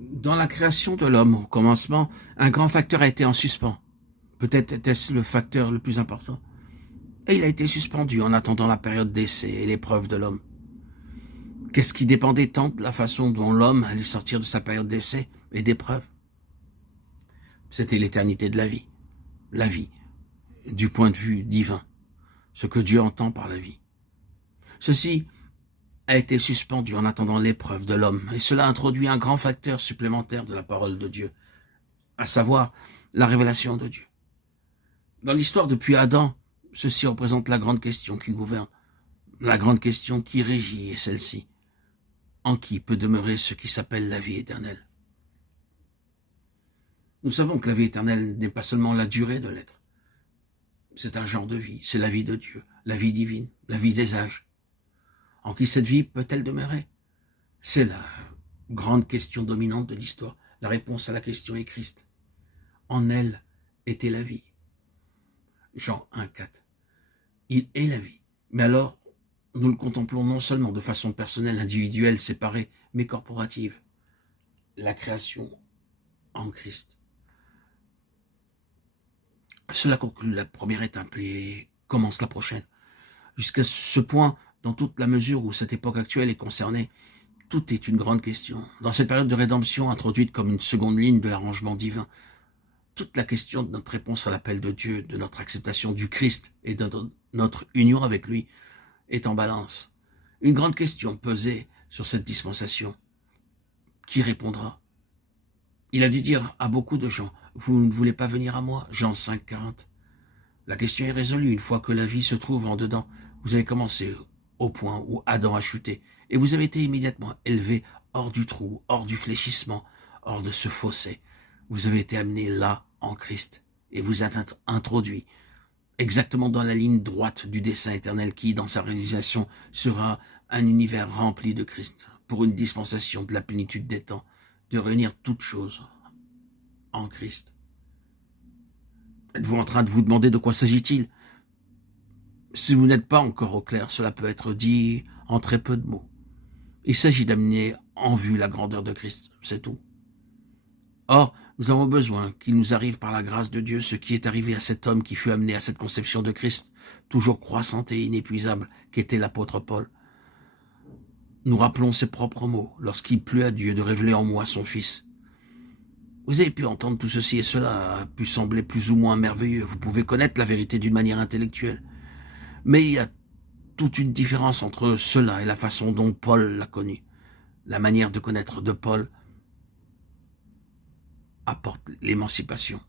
Dans la création de l'homme, au commencement, un grand facteur a été en suspens. Peut-être était-ce le facteur le plus important. Et il a été suspendu en attendant la période d'essai et l'épreuve de l'homme. Qu'est-ce qui dépendait tant de la façon dont l'homme allait sortir de sa période d'essai et d'épreuve? C'était l'éternité de la vie, du point de vue divin, ce que Dieu entend par la vie. Ceci a été suspendu en attendant l'épreuve de l'homme, et cela introduit un grand facteur supplémentaire de la parole de Dieu, à savoir la révélation de Dieu. Dans l'histoire depuis Adam, ceci représente la grande question qui gouverne, la grande question qui régit est celle-ci. En qui peut demeurer ce qui s'appelle la vie éternelle? Nous savons que la vie éternelle n'est pas seulement la durée de l'être. C'est un genre de vie, c'est la vie de Dieu, la vie divine, la vie des âges. En qui cette vie peut-elle demeurer? C'est la grande question dominante de l'histoire. La réponse à la question est Christ. En elle était la vie. Jean 1,4. Il est la vie. Mais alors, nous le contemplons non seulement de façon personnelle, individuelle, séparée, mais corporative. La création en Christ. Cela conclut la première étape et commence la prochaine. Jusqu'à ce point, dans toute la mesure où cette époque actuelle est concernée, tout est une grande question. Dans cette période de rédemption introduite comme une seconde ligne de l'arrangement divin, toute la question de notre réponse à l'appel de Dieu, de notre acceptation du Christ et de notre union avec lui est en balance. Une grande question pesée sur cette dispensation. Qui répondra? Il a dû dire à beaucoup de gens, vous ne voulez pas venir à moi, Jean 5,40. La question est résolue une fois que la vie se trouve en dedans. Vous avez commencé au point où Adam a chuté et vous avez été immédiatement élevé hors du trou, hors du fléchissement, hors de ce fossé. Vous avez été amené là en Christ et vous êtes introduit exactement dans la ligne droite du dessein éternel qui, dans sa réalisation, sera un univers rempli de Christ pour une dispensation de la plénitude des temps, de réunir toutes choses en Christ. Êtes-vous en train de vous demander de quoi s'agit-il? Si vous n'êtes pas encore au clair, cela peut être dit en très peu de mots. Il s'agit d'amener en vue la grandeur de Christ, c'est tout. Or, nous avons besoin qu'il nous arrive par la grâce de Dieu ce qui est arrivé à cet homme qui fut amené à cette conception de Christ, toujours croissante et inépuisable, qu'était l'apôtre Paul. Nous rappelons ses propres mots lorsqu'il plut à Dieu de révéler en moi son Fils. Vous avez pu entendre tout ceci et cela a pu sembler plus ou moins merveilleux. Vous pouvez connaître la vérité d'une manière intellectuelle. Mais il y a toute une différence entre cela et la façon dont Paul l'a connu. La manière de connaître de Paul apporte l'émancipation.